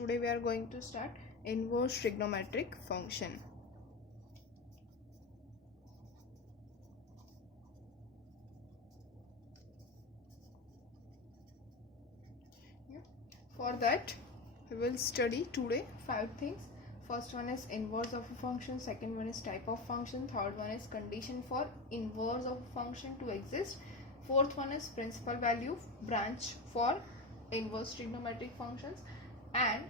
Today we are going to start inverse trigonometric function. For that we will study today 5 things. First one is inverse of a function, second one is type of function, third one is condition for inverse of a function to exist, fourth one is principal value branch for inverse trigonometric functions, and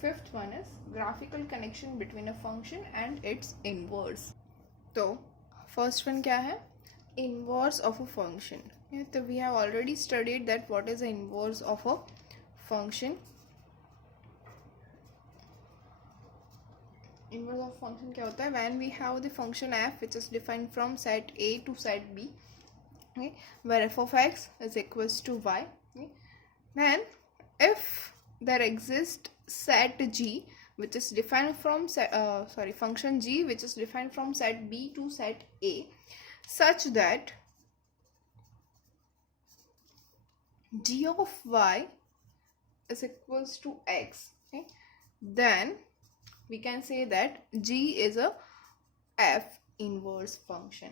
fifth one is graphical connection between a function and its inverse. तो first one क्या है? Inverse of a function. तो we have already studied that what is the inverse of a function. Inverse of function क्या होता है? When we have the function f which is defined from set A to set B, okay, where f of x is equals to y, okay, then if there exists set G which is defined from function G which is defined from set B to set A, such that g of y is equals to x, okay, then we can say that G is a f inverse function.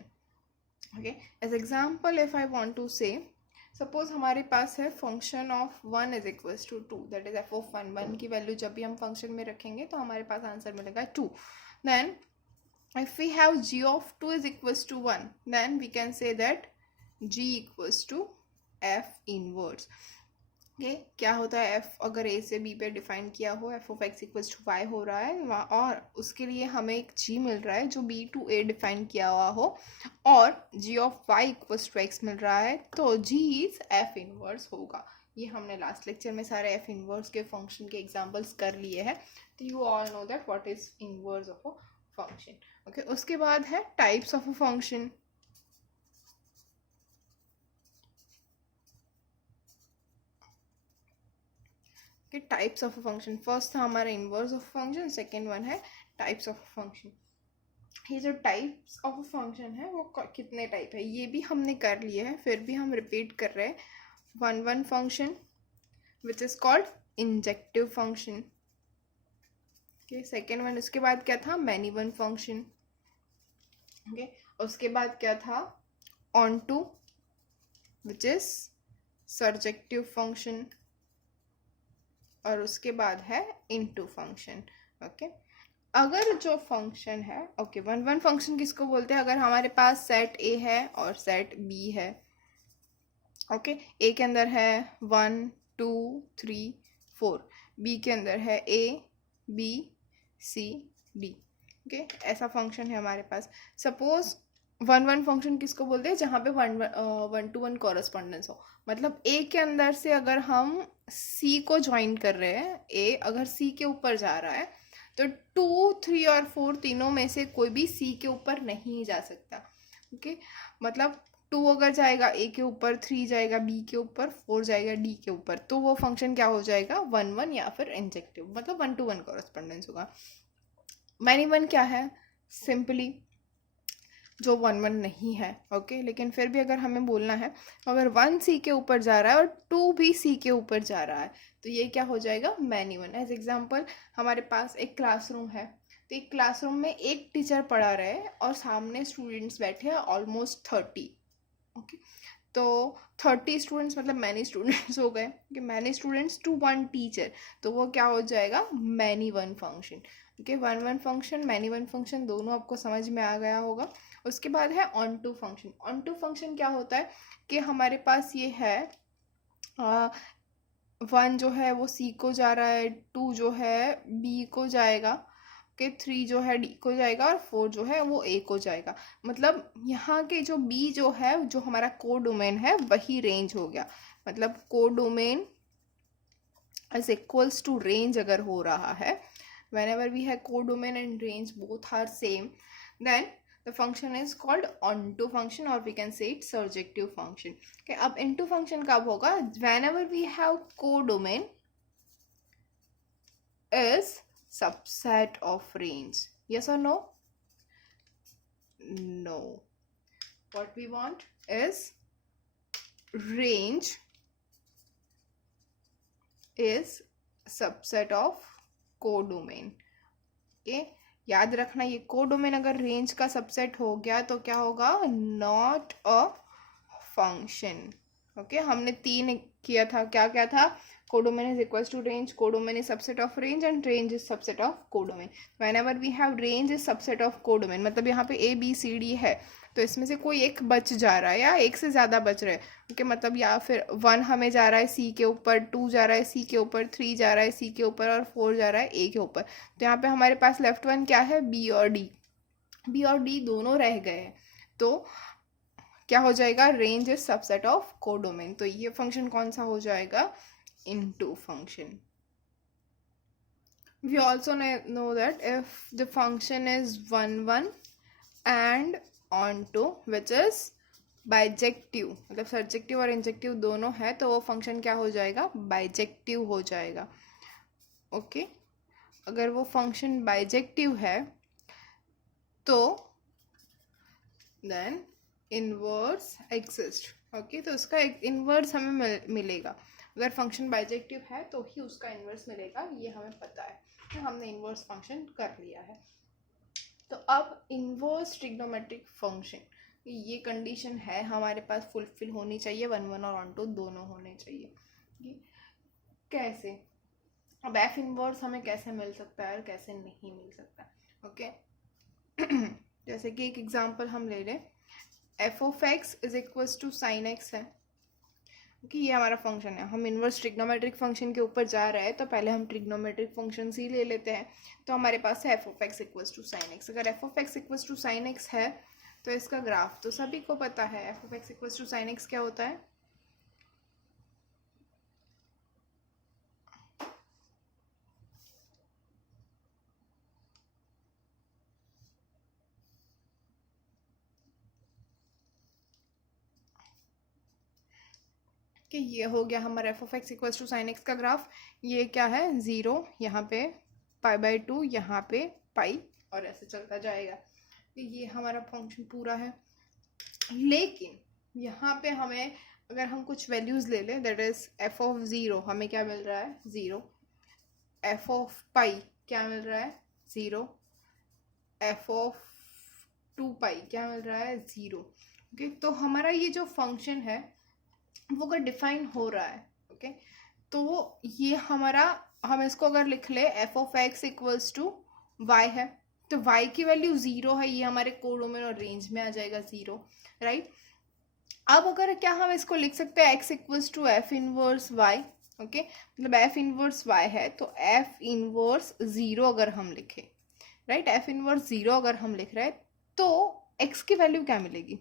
Okay, as example, if I want to say, suppose हमारे पास है function of 1 is equals to 2, that is f of 1 की value जब भी हम function में रखेंगे तो हमारे पास आंसर मिलेगा 2. Then if we have g of 2 is equals to 1, then we can say that g equals to f inverse. Okay, क्या होता है f अगर a से b पे डिफाइन किया हो, f of x equals to y हो रहा है और उसके लिए हमें एक g मिल रहा है जो b to a डिफाइन किया हुआ हो और g of y equals to x मिल रहा है, तो g इज f इनवर्स होगा. ये हमने लास्ट लेक्चर में सारे f इनवर्स के फंक्शन के एग्जांपल्स कर लिए हैं. तो you all know that what is inverse of a function. Okay, उसके बाद है types of a function. Types of a function. First था हमारा inverse of function, second one है टाइप्स ऑफ फंक्शन. ये जो टाइप्स ऑफ फंक्शन है वो कितने टाइप है ये भी हमने कर लिए है, फिर भी हम रिपीट कर रहे हैं. One function which is called injective function. Okay, second one, उसके बाद क्या था? Many one function. ओके, उसके बाद क्या था? Onto which is surjective function, और उसके बाद है इनटू फंक्शन. ओके, अगर जो फंक्शन है, ओके, वन फंक्शन किसको बोलते हैं? अगर हमारे पास सेट ए है और सेट बी है. ओके, ए के अंदर है 1 2 3 4, बी के अंदर है A B C D. Okay, ऐसा फंक्शन है हमारे पास. सपोज वन फंक्शन किसको बोलते हैं? जहाँ पे 1-to-1 कॉरेस्पॉन्डेंस हो. मतलब ए के अंदर से अगर हम सी को ज्वाइन कर रहे हैं, ए अगर सी के ऊपर जा रहा है तो 2 3 और 4 तीनों में से कोई भी सी के ऊपर नहीं जा सकता. ओके, मतलब 2 अगर जाएगा ए के ऊपर, 3 जाएगा बी के ऊपर, 4 जाएगा डी के ऊपर, तो वो फंक्शन क्या हो जाएगा? 1-1 या फिर इंजेक्टिव, मतलब 1-to-1 कॉरेस्पॉन्डेंस होगा. मैनी वन क्या है? सिंपली जो 1-1 नहीं है. ओके, लेकिन फिर भी अगर हमें बोलना है, अगर 1 सी के ऊपर जा रहा है और 2 भी सी के ऊपर जा रहा है, तो ये क्या हो जाएगा? Many one. एज एग्जाम्पल, हमारे पास एक क्लासरूम है, तो एक क्लासरूम में एक टीचर पढ़ा रहे हैं और सामने स्टूडेंट्स बैठे हैं ऑलमोस्ट 30. ओके, तो 30 स्टूडेंट्स मतलब मैनी स्टूडेंट्स हो गए. मैनी स्टूडेंट्स टू 1 टीचर, तो वो क्या हो जाएगा? Many one function. Okay, one function, many one function, दोनों आपको समझ में आ गया होगा. उसके बाद है onto function. Onto function क्या होता है कि हमारे पास ये है 1 जो है वो सी को जा रहा है, 2 जो है बी को जाएगा, ओके, 3 जो है डी को जाएगा और 4 जो है वो ए को जाएगा. मतलब यहाँ के जो बी जो है, जो हमारा को डोमेन है, वही रेंज हो गया. मतलब codomain is equals to range अगर हो रहा है, whenever we have codomain and range both are same, then the function is called onto function, or we can say it surjective function. Okay, अब into function कब होगा? whenever we have codomain is subset of range. Yes or no? No. What we want is range is subset of codomain. Okay, याद रखना ये codomain अगर range का subset हो गया तो क्या होगा, नॉट अ फंक्शन। ओके, हमने 3 किया था, क्या क्या था, codomain is equals to range, codomain is subset of range and range is subset of codomain. Whenever we have range is subset of codomain, मतलब यहाँ पे ए बी सी डी है तो इसमें से कोई एक बच जा रहा है या एक से ज़्यादा बच रहे हैं। ओके, मतलब या फिर 1 हमें जा रहा है सी के ऊपर, 2 जा रहा है सी के ऊपर, 3 जा रहा है सी के ऊपर और 4 जा रहा है ए के ऊपर। तो यहाँ पे हमारे पास लेफ्ट वन क्या है, बी और डी, बी और डी दोनों रह गए हैं। तो क्या हो जाएगा, range is subset of codomain. तो ये फंक्शन कौन सा हो जाएगा, into function. We also know that if the function is 1 1 and onto which is bijective, मतलब सर्जेक्टिव और इंजेक्टिव दोनों है तो वो फंक्शन क्या हो जाएगा, बाइजेक्टिव हो जाएगा। ओके, अगर वो फंक्शन बाइजेक्टिव है तो देन इनवर्स एग्जिस्ट। ओके, तो उसका एक इनवर्स हमें मिलेगा। अगर फंक्शन बाइजेक्टिव है तो ही उसका इनवर्स मिलेगा, ये हमें पता है, तो हमने इनवर्स फंक्शन कर लिया है। तो अब इनवर्स ट्रिग्नोमेट्रिक फंक्शन, ये कंडीशन है हमारे पास फुलफिल होनी चाहिए, 1 1 और ऑनटू दोनों होने चाहिए। कैसे, अब एफ इनवर्स हमें कैसे मिल सकता है और कैसे नहीं मिल सकता। ओके जैसे कि एक एग्जांपल हम ले लें, f of x is equals to sine x है कि ये हमारा फंक्शन है। हम इनवर्स ट्रिग्नोमेट्रिक फंक्शन के ऊपर जा रहे हैं तो पहले हम ट्रिग्नोमेट्रिक फंक्शन ही ले लेते हैं। तो हमारे पास है f of x equals to sine x. अगर f of x equals to sine x है तो इसका ग्राफ तो सभी को पता है, f of x equals to sine x क्या होता है, कि ये हो गया हमारा f of x equals to sine x का ग्राफ। ये क्या है, 0 यहाँ पे, π/2 यहाँ पे पाई, और ऐसे चलता जाएगा। ये हमारा फंक्शन पूरा है। लेकिन यहाँ पे हमें अगर हम कुछ वैल्यूज ले लें, दैट इज एफ ऑफ 0 हमें क्या मिल रहा है, 0, एफ ऑफ पाई क्या मिल रहा है, 0, एफ ऑफ 2 पाई क्या मिल रहा है, 0। ओके, तो हमारा ये जो फंक्शन है वो अगर डिफाइन हो रहा है, ओके, तो ये हमारा, हम इसको अगर लिख ले f of x equals to y है, तो y की वैल्यू 0 है, ये हमारे कोडोमेन और रेंज में आ जाएगा 0, राइट। अब अगर क्या हम इसको लिख सकते हैं x equals to f inverse y, okay, मतलब एफ इनवर्स y है तो एफ इनवर्स 0 अगर हम लिखे, राइट, एफ इनवर्स 0 अगर हम लिख रहे हैं तो x की वैल्यू क्या मिलेगी,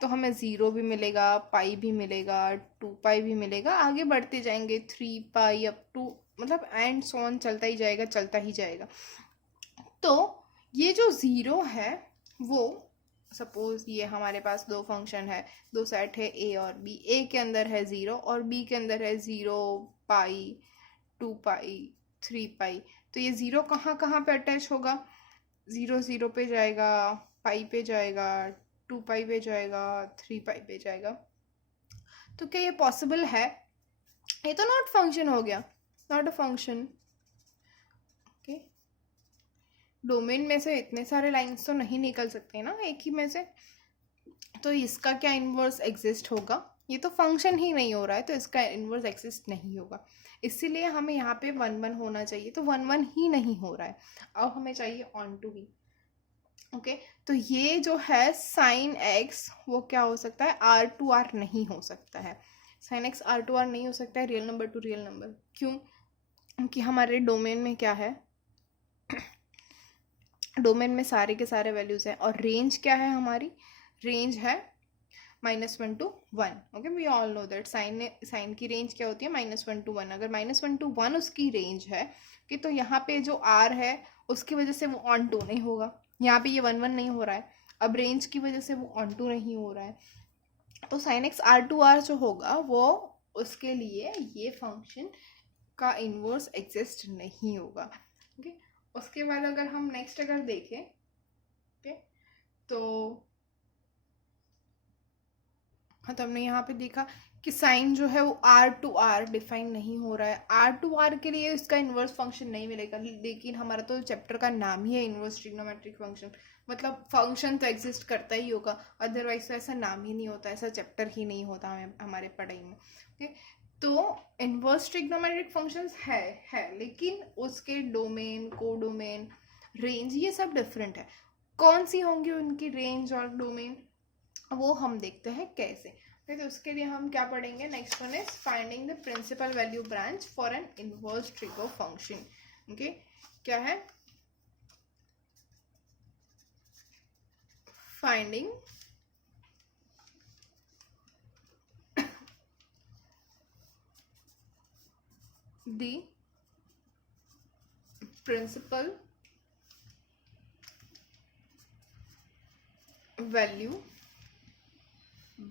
तो हमें 0 भी मिलेगा, पाई भी मिलेगा, 2 पाई भी मिलेगा, आगे बढ़ते जाएंगे 3 पाई अप टू, मतलब एंड सो ऑन चलता ही जाएगा, चलता ही जाएगा। तो ये जो 0 है वो, सपोज ये हमारे पास दो फंक्शन है, दो सेट है ए और बी, ए के अंदर है 0 और बी के अंदर है 0 पाई, 2 पाई, 3 पाई, तो ये 0 कहाँ कहाँ पे अटैच होगा, 0 0 पे जाएगा, पाई पे जाएगा, 2 पाई पे जाएगा, 3 पाई पे जाएगा। तो क्या ये पॉसिबल है, ये तो नॉट फंक्शन हो गया, not a function. Okay, domain में से इतने सारे लाइंस तो नहीं निकल सकते ना एक ही में से, तो इसका क्या इन्वर्स एग्जिस्ट होगा, ये तो फंक्शन ही नहीं हो रहा है तो इसका इन्वर्स एग्जिस्ट नहीं होगा। इसीलिए हमें यहाँ पे 1 1 होना चाहिए, तो 1 1 ही नहीं हो रहा है, अब हमें चाहिए ऑन टू बी। ओके, तो ये जो है साइन एक्स वो क्या हो सकता है, R/R नहीं हो सकता है, साइन एक्स R/R नहीं हो सकता है real number two real number. क्यों, क्योंकि हमारे डोमेन में क्या है, डोमेन में सारे के सारे वैल्यूज हैं, और रेंज क्या है हमारी, रेंज है -1 to 1। Okay, we all know that sine की रेंज क्या होती है, -1 to 1। अगर -1 to 1 उसकी रेंज है कि तो यहाँ पे जो R है उसकी वजह से वो ऑन टू नहीं होगा, यहाँ पे ये 1 1 नहीं हो रहा है, अब रेंज की वजह से वो ऑन टू नहीं हो रहा है, तो साइन एक्स R/R जो होगा वो, उसके लिए ये फंक्शन का इन्वर्स एग्जिस्ट नहीं होगा। ओके, उसके बाद अगर हम नेक्स्ट अगर देखें, ओके, तो हाँ, तो हमने यहाँ पे देखा कि साइन जो है वो आर टू आर डिफाइन नहीं हो रहा है। आर टू आर के लिए इसका इन्वर्स फंक्शन नहीं मिलेगा, लेकिन हमारा तो चैप्टर का नाम ही है इन्वर्स ट्रिग्नोमेट्रिक फंक्शन, मतलब फंक्शन तो एग्जिस्ट करता ही होगा, अदरवाइज तो ऐसा नाम ही नहीं होता, ऐसा चैप्टर ही नहीं होता हमें हमारे पढ़ाई में। ओके, तो इन्वर्स ट्रिग्नोमेट्रिक फंक्शंस है लेकिन उसके डोमेन, कोडोमेन, रेंज ये सब डिफरेंट है। कौन सी होंगी उनकी रेंज और डोमेन, वो हम देखते हैं कैसे। तो उसके लिए हम क्या पढ़ेंगे, next one is finding the principal value branch for an inverse trigo function. Okay, क्या है, finding the principal value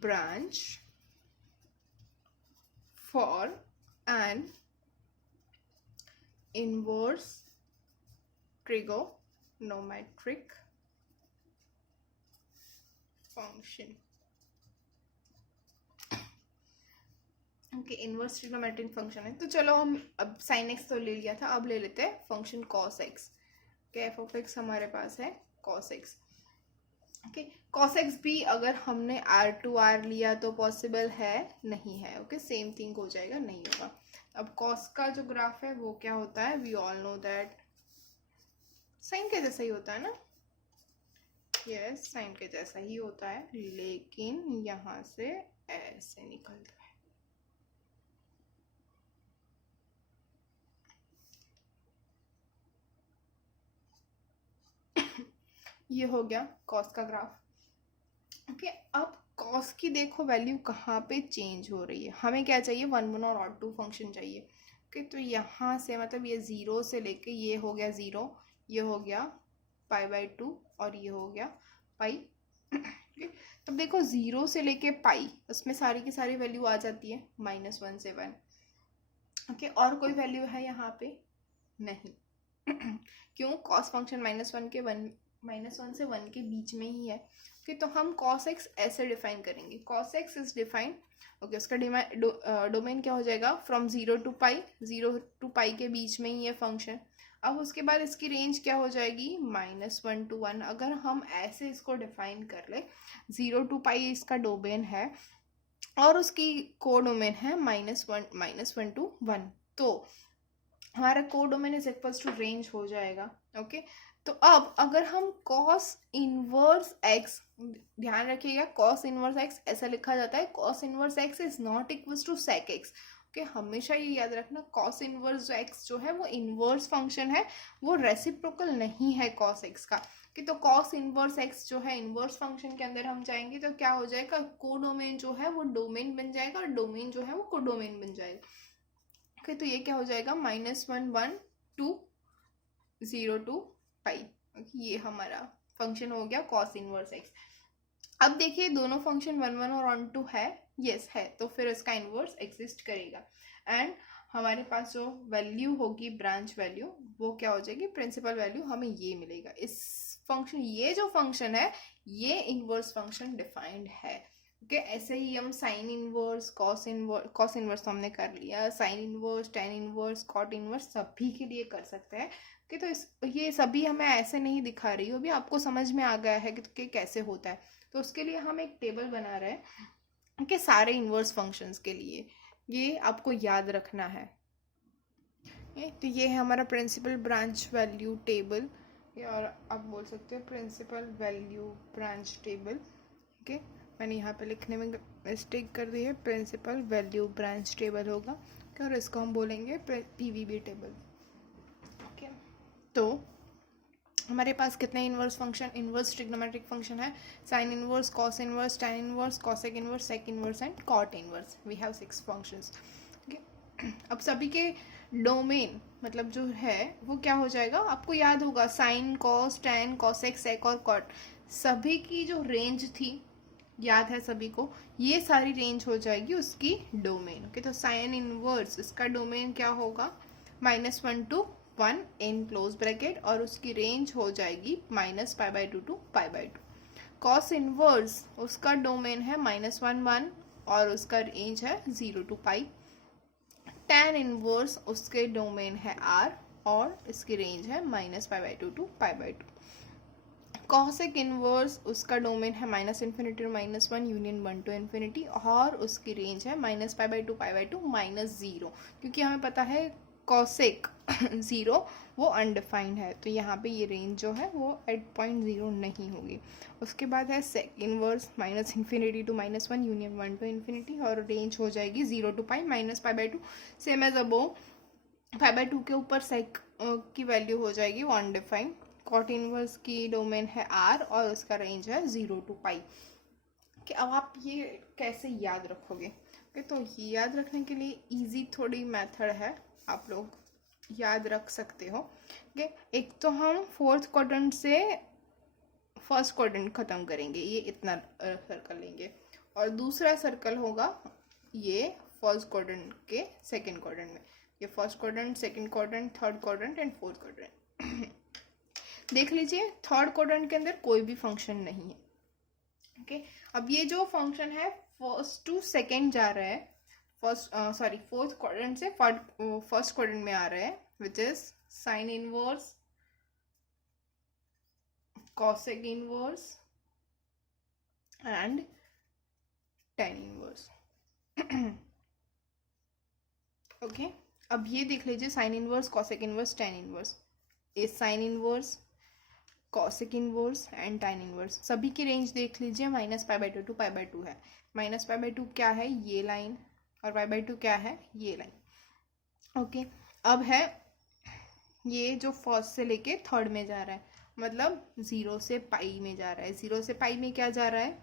branch for an inverse trigonometric function। Okay, inverse trigonometric function है, तो चलो हम अब साइन एक्स तो ले लिया था, अब ले लेते हैं function cos x. F of x हमारे पास है cos x. Okay, cos x भी अगर हमने आर टू आर लिया तो पॉसिबल है, नहीं है। ओके, सेम थिंग हो जाएगा, नहीं होगा। अब कॉस का जो ग्राफ है वो क्या होता है, we all know that sine के जैसा ही होता है ना, यस साइन के जैसा ही होता है, लेकिन यहाँ से ऐसे निकलता है। ये हो गया कॉस का ग्राफ। ओके, अब कॉस की देखो वैल्यू कहाँ पे चेंज हो रही है, हमें क्या चाहिए, 1 और ऑड 2 फंक्शन चाहिए। ओके, तो यहाँ से मतलब ये 0 से लेके ये हो गया 0, ये हो गया π/2 और ये हो गया पाई। ओके, तब देखो 0 से लेके पाई, उसमें सारी की सारी वैल्यू आ जाती है -1 से 1। ओके, और कोई वैल्यू है यहाँ पे, नहीं। क्यों, कॉस फंक्शन -1 से 1 के बीच में ही है। ओके, तो हम कॉस एक्स ऐसे डिफाइन करेंगे, cos x is define. Okay, उसका डोमेन क्या हो जाएगा, फ्रॉम 0 to π, 0 to π के बीच में ही है फंक्शन। अब उसके बाद इसकी रेंज क्या हो जाएगी, -1 to 1। अगर हम ऐसे इसको डिफाइन कर ले, 0 to π इसका डोमेन है और उसकी को डोमेन है -1 to 1, तो हमारा codomain is equals to range हो जाएगा। ओके, तो अब अगर हम cos इनवर्स x, ध्यान रखिएगा cos इनवर्स x ऐसा लिखा जाता है, cos inverse x is not equals to sec x। Okay, हमेशा ये याद रखना, cos इनवर्स x जो है वो इनवर्स फंक्शन है, वो रेसिप्रोकल नहीं है cos x का। कि तो cos इनवर्स x जो है इनवर्स फंक्शन के अंदर हम जाएंगे तो क्या हो जाएगा, को डोमेन जो है वो डोमेन बन जाएगा और डोमेन जो है वो को डोमेन बन जाएगा। ओके, तो ये क्या हो जाएगा, -1 to 0 to π। ये हमारा फंक्शन हो गया cos इनवर्स x। अब देखिए दोनों फंक्शन 1 और ऑन टू है, यस है, तो फिर इसका इनवर्स एग्जिस्ट करेगा। एंड हमारे पास जो वैल्यू होगी ब्रांच वैल्यू, वो क्या हो जाएगी, प्रिंसिपल वैल्यू हमें ये मिलेगा। इस फंक्शन, ये जो फंक्शन है ये इनवर्स फंक्शन डिफाइंड है। ओके, ऐसे ही हम साइन इनवर्स, कॉस इनवर्स तो हमने कर लिया, sine inverse, tan inverse, cot inverse सभी के लिए कर सकते हैं। ओके, तो ये सभी हमें ऐसे नहीं दिखा रही हूँ, अभी आपको समझ में आ गया है कि कैसे होता है। तो उसके लिए हम एक टेबल बना रहे हैं कि सारे इनवर्स फंक्शंस के लिए, ये आपको याद रखना है। तो ये है हमारा प्रिंसिपल ब्रांच वैल्यू टेबल, और आप बोल सकते हो principal value branch table. Okay, मैंने यहाँ पे लिखने में मिस्टेक कर दी है, प्रिंसिपल वैल्यू ब्रांच टेबल होगा, और इसको हम बोलेंगे PVB टेबल। ओके, तो हमारे पास कितने inverse function, inverse trigonometric function है, sine inverse, cos inverse, tan inverse, cosec inverse, sec inverse and cot inverse. We have 6 functions. Okay, अब सभी के डोमेन मतलब जो है वो क्या हो जाएगा, आपको याद होगा, साइन, कॉस, टैन, कॉसेक, सेक और कॉट, सभी की जो रेंज थी याद है सभी को, ये सारी रेंज हो जाएगी उसकी डोमेन। ओके, तो साइन इनवर्स इसका डोमेन क्या होगा, -1 to 1 इन क्लोज ब्रैकेट, और उसकी रेंज हो जाएगी -π/2 to π/2। कॉस इनवर्स उसका डोमेन है -1 1 और उसका रेंज है 0 to पाई। tan इनवर्स उसके डोमेन है r और इसकी रेंज है -π/2 to π/2। कॉसेक इनवर्स उसका डोमेन है -∞ to -1 यूनियन 1 to इन्फिनिटी और उसकी रेंज है -π/2 π/2 -0, क्योंकि हमें पता है कॉसेक 0 वो अनडिफाइंड है, तो यहाँ पे ये रेंज जो है वो एट पॉइंट 0 नहीं होगी। उसके बाद है sec inverse -∞ to -1 union 1 to infinity और रेंज हो जाएगी 0 to pi -π/2, same as above. π/2 के ऊपर सेक की वैल्यू हो जाएगी वो अनडिफाइंड। कॉट इनवर्स की डोमेन है r और उसका रेंज है 0 to पाई। कि अब आप ये कैसे याद रखोगे? ओके, तो याद रखने के लिए इजी थोड़ी मेथड है, आप लोग याद रख सकते हो। ओके, एक तो हम फोर्थ क्वाड्रेंट से फर्स्ट क्वाड्रेंट खत्म करेंगे, ये इतना सर्कल लेंगे, और दूसरा सर्कल होगा ये फर्स्ट क्वाड्रेंट के सेकंड क्वाड्रेंट में। ये first quadrant, second quadrant, third quadrant and fourth quadrant. देख लीजिए, थर्ड क्वाड्रेंट के अंदर कोई भी फंक्शन नहीं है। ओके, अब ये जो फंक्शन है फर्स्ट टू सेकंड जा रहा है, फोर्थ क्वाड्रेंट से फर्स्ट क्वाड्रेंट में आ रहा है, which is sine inverse, cosec inverse and tan inverse. Okay, अब ये देख लीजिए, sine inverse, cosec inverse, tan inverse. Is sine inverse, cosec inverse and tan inverse, सभी की रेंज देख लीजिए -π/2 to π/2 है। -π/2 क्या है? ये लाइन, और π/2 क्या है? ये लाइन। ओके, अब है ये जो फर्स्ट से लेके थर्ड में जा रहा है, मतलब 0 से पाई में जा रहा है। 0 से पाई में क्या जा रहा है?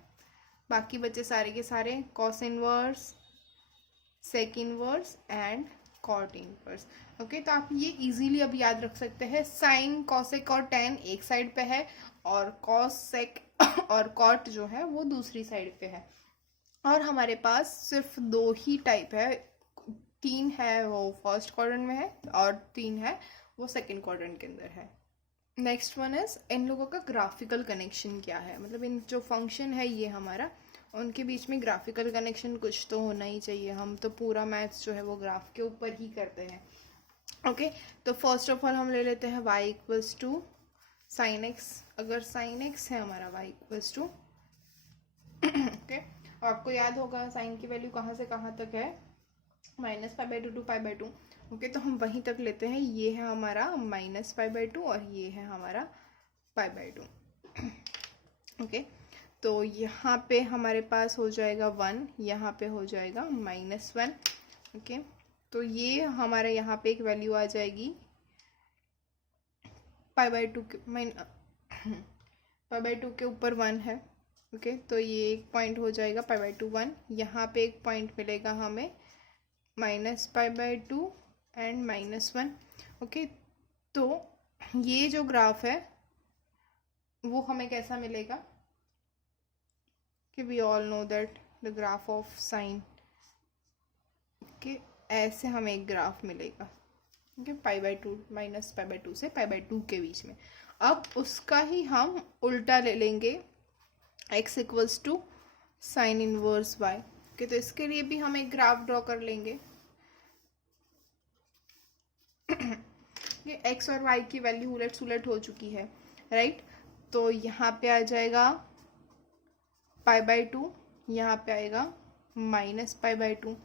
बाकी बचे सारे के सारे cos inverse, sec inverse and cot inverse. Okay, तो आप ये इजीली अब याद रख सकते हैं। साइन, कॉसेक और tan एक साइड पे है और कॉस, सेक और कॉट जो है वो दूसरी साइड पे है, और हमारे पास सिर्फ 2 ही टाइप है। 3 है वो फर्स्ट क्वाड्रेंट में है और 3 है वो सेकंड क्वाड्रेंट के अंदर है। नेक्स्ट वन इज इन लोगों का ग्राफिकल कनेक्शन क्या है, मतलब इन जो फंक्शन है ये हमारा, उनके बीच में ग्राफिकल कनेक्शन कुछ तो होना ही चाहिए। हम तो पूरा मैथ्स जो है वो ग्राफ के ऊपर ही करते हैं। ओके, तो फर्स्ट ऑफ ऑल हम ले लेते हैं y equals to sine x. अगर साइन एक्स है हमारा y इक्वल्स टू ओके, आपको याद होगा साइन की वैल्यू कहाँ से कहाँ तक है? -π/2 to π/2। ओके, तो हम वहीं तक लेते हैं। ये है हमारा -π/2 और ये है हमारा π/2। ओके, तो यहाँ पे हमारे पास हो जाएगा 1, यहाँ पे हो जाएगा -1। ओके, तो ये हमारे यहाँ पे एक वैल्यू आ जाएगी π/2 के ऊपर 1 है। ओके, तो ये एक पॉइंट हो जाएगा π/2 1। यहाँ पे एक पॉइंट मिलेगा हमें -π/2 एंड -1। ओके, तो ये जो ग्राफ है वो हमें कैसा मिलेगा कि we all know that the graph of sine, okay, ऐसे हमें एक ग्राफ मिलेगा। ओके, π/2 -π/2 से π/2 के बीच में। अब उसका ही हम उल्टा ले लेंगे, x equals to sine inverse y। Okay, तो इसके लिए भी हम एक ग्राफ ड्रॉ कर लेंगे। ये x और y की वैल्यू उलट सुलट हो चुकी है, राइट? तो यहाँ पे आ जाएगा π/2, यहाँ पे आएगा -π/2,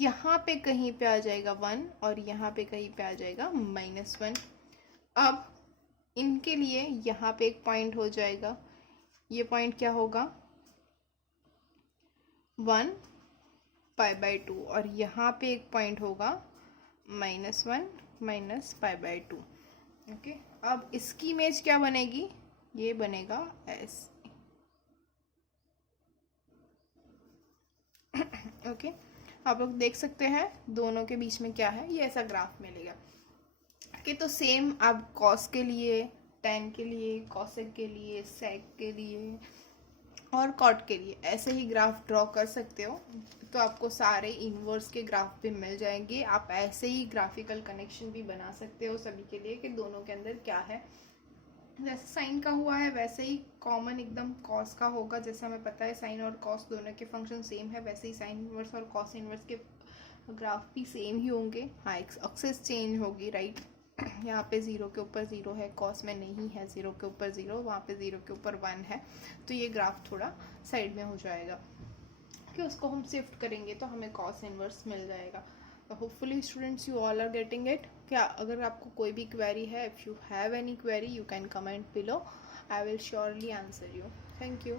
यहाँ पे कहीं पे आ जाएगा 1 और यहाँ पे कहीं पे आ जाएगा -1। अब इनके लिए यहाँ पे एक पॉइंट हो जाएगा, ये पॉइंट क्या होगा? 1 π/2, और यहाँ पे एक पॉइंट होगा -1 -π/2। ओके, अब इसकी इमेज क्या बनेगी? ये बनेगा ऐसे। ओके, आप लोग देख सकते हैं दोनों के बीच में क्या है, ये ऐसा ग्राफ मिलेगा। ओके, तो सेम आप कॉस के लिए, tan के लिए, कॉसेक के लिए, सेक के लिए और कॉट के लिए ऐसे ही ग्राफ ड्रॉ कर सकते हो। तो आपको सारे इनवर्स के ग्राफ भी मिल जाएंगे। आप ऐसे ही ग्राफिकल कनेक्शन भी बना सकते हो सभी के लिए कि दोनों के अंदर क्या है, जैसे साइन का हुआ है वैसे ही कॉमन एकदम कॉस का होगा। जैसे हमें पता है साइन और कॉस दोनों के फंक्शन सेम है, वैसे ही साइन इनवर्स और कॉस इनवर्स के ग्राफ भी सेम ही होंगे। हाँ, एक्सेस चेंज होगी, राइट। यहाँ पे 0 के ऊपर 0 है, कॉस में नहीं है 0 के ऊपर 0, वहाँ पे 0 के ऊपर 1 है, तो ये ग्राफ थोड़ा साइड में हो जाएगा कि उसको हम शिफ्ट करेंगे तो हमें कॉस इनवर्स मिल जाएगा। तो hopefully students you all are getting it. क्या अगर आपको कोई भी क्वेरी है, if you have any query you can comment below, I will surely answer you. Thank you.